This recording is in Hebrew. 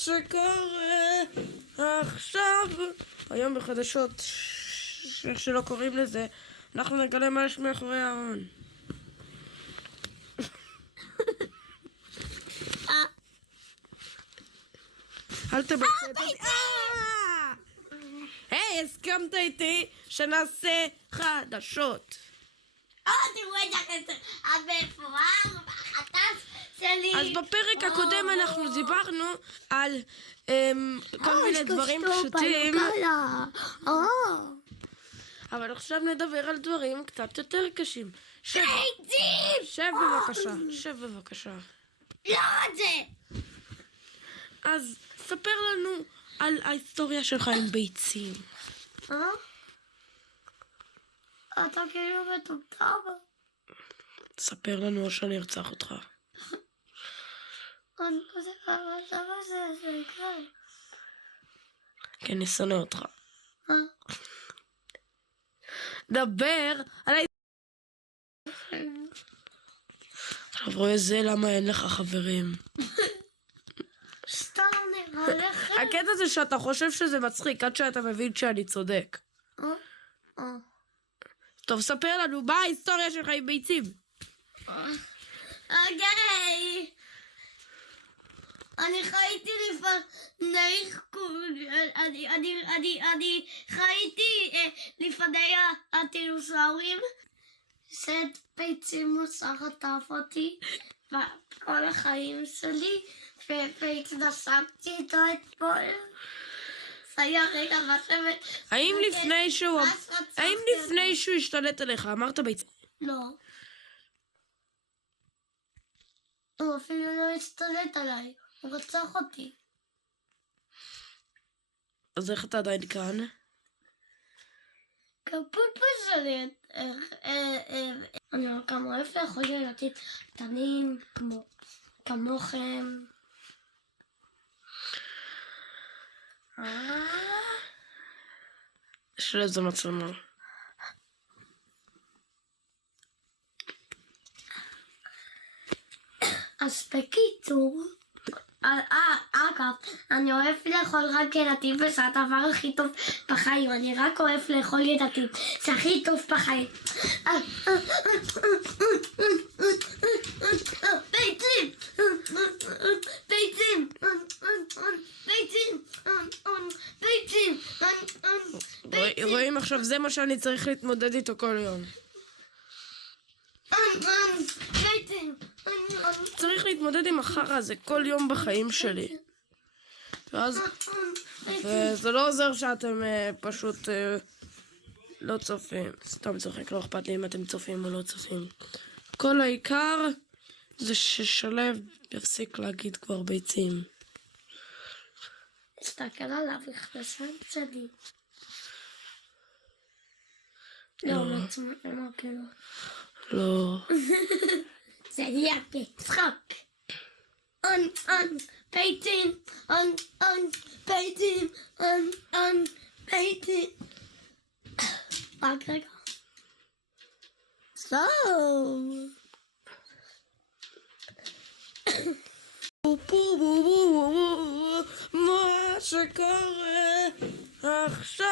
שקורה עכשיו. היום בחדשות, איך שלא קוראים לזה, אנחנו נגלה מה יש מאחורי ההון. אל תבצע. היי, הסכמת איתי שנעשה חדשות. תראו את החצר המפואר בחטף שלי. אז בפרק הקודם אנחנו דיברנו על כל מיני דברים פשוטים, אבל עכשיו נדבר על דברים קצת יותר קשים. שב בבקשה, שב בבקשה. לא זה. אז ספר לנו על ההיסטוריה שלך עם ביצים. אתה כאילו מטומטם. ספר לנו או שאני ארצח אותך. אני חושבת שזה יקרה. כי אני שונא אותך. דבר על עכשיו רואה זה למה אין לך חברים. סתם נראה לך. הקטע זה שאתה חושב שזה מצחיק עד שאתה מבין שאני צודק. טוב, ספר לנו מה ההיסטוריה שלך עם ביצים. אוקיי. אני חייתי אני חייתי לפני הטילוסאורים. שאת ביצים מוסר חטף אותי כל החיים שלי, והתנסמתי איתו אתמול. זה היה רגע משהו. האם לפני שהוא השתלט עליך אמרת ביצים? לא. הוא אפילו לא השתלט עליי, הוא רצח אותי. אז איך אתה עדיין כאן? כפולפול שלי. אני גם אוהב לאכול ילדים קטנים כמוכם. יש לי איזה מצלמה. אז בקיצור, אגב, אני אוהב לאכול רק ילדים וזה הדבר הכי טוב בחיים. אני רק אוהב לאכול ילדים, זה הכי טוב בחיים. ביצים! ביצים! ביצים! ביצים! רואים עכשיו, זה מה שאני צריך להתמודד איתו כל יום. ביצים! צריך להתמודד עם החרא הזה כל יום בחיים שלי. וזה לא עוזר שאתם פשוט לא צופים. סתם צוחק, לא אכפת לי אם אתם צופים או לא צופים. כל העיקר זה ששלב יפסיק להגיד כבר ביצים. תסתכל עליו, הכנסיים שלי. לא, כאילו. לא. זה יהיה בצחוק. ביצים, ביצים, ביצים. רק רגע. מה שקורה עכשיו